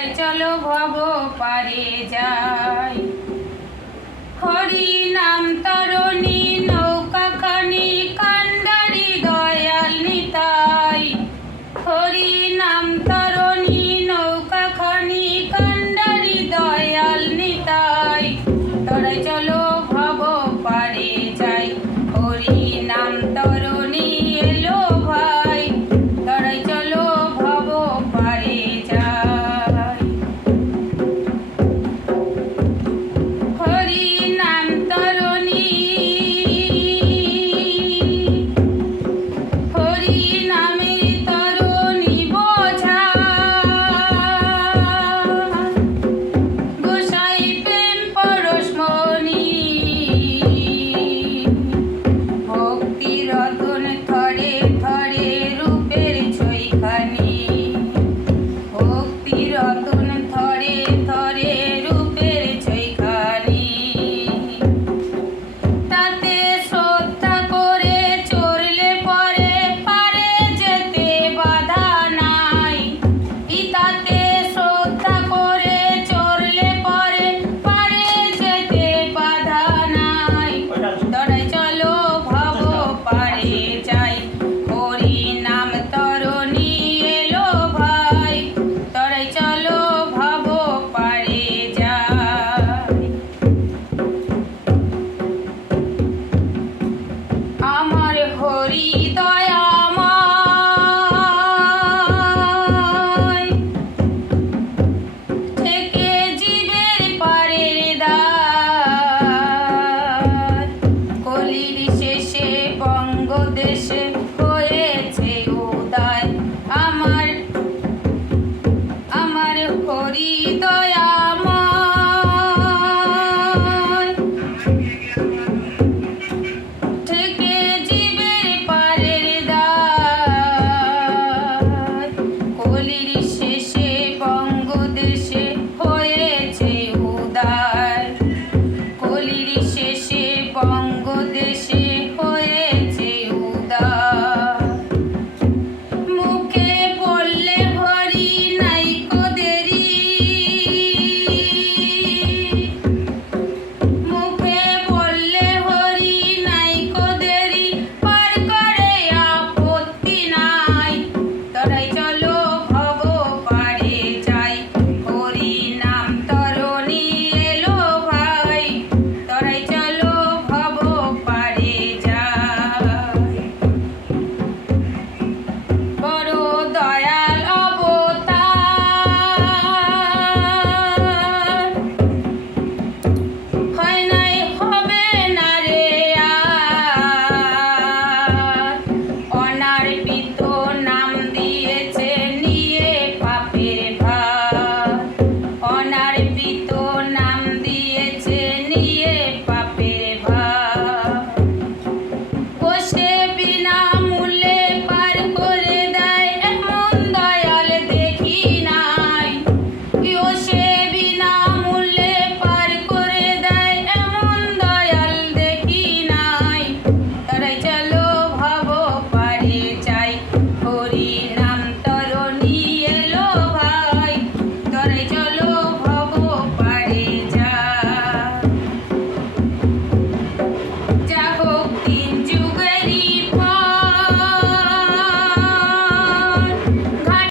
তরাই চলো ভব পারে যাই। হরি নাম তরণী নৌকাখানি কান্ডারি দয়াল নিতাই। হরি নাম তরণী নৌকাখানি কান্ডারি দয়াল নিতাই। তরাই চলো ভব পারে যাই। হরি নাম তরণী এলো ভাই, তরাই চলো ভব পারে যাই। হরি নাম তরণী, হরি নামের তরণী বোঝা, গোসাই প্রেম পরশমণি। ভক্তি রতন থরে থরে রূপের ছইখানি। ভক্তি রতন থরে থরে রূপের ছইখানি। তাতে শ্রদ্ধা করে চড়লে পরে পারে যেতে বাধা নাই। তাতে শ্রদ্ধা করে চড়লে পরে পারে যেতে বাধা নাই। তরাই চলো ভব পারে যাই। হরি নাম তরণী এলো ভাই, তরাই চলো ভব পারে যাই। আমার হরি দয়াময়, থেকে জীবের পারের দ্বার। কলির শেষে বঙ্গদেশে হয়েছে উদয়। আমার হরি দয়াময়।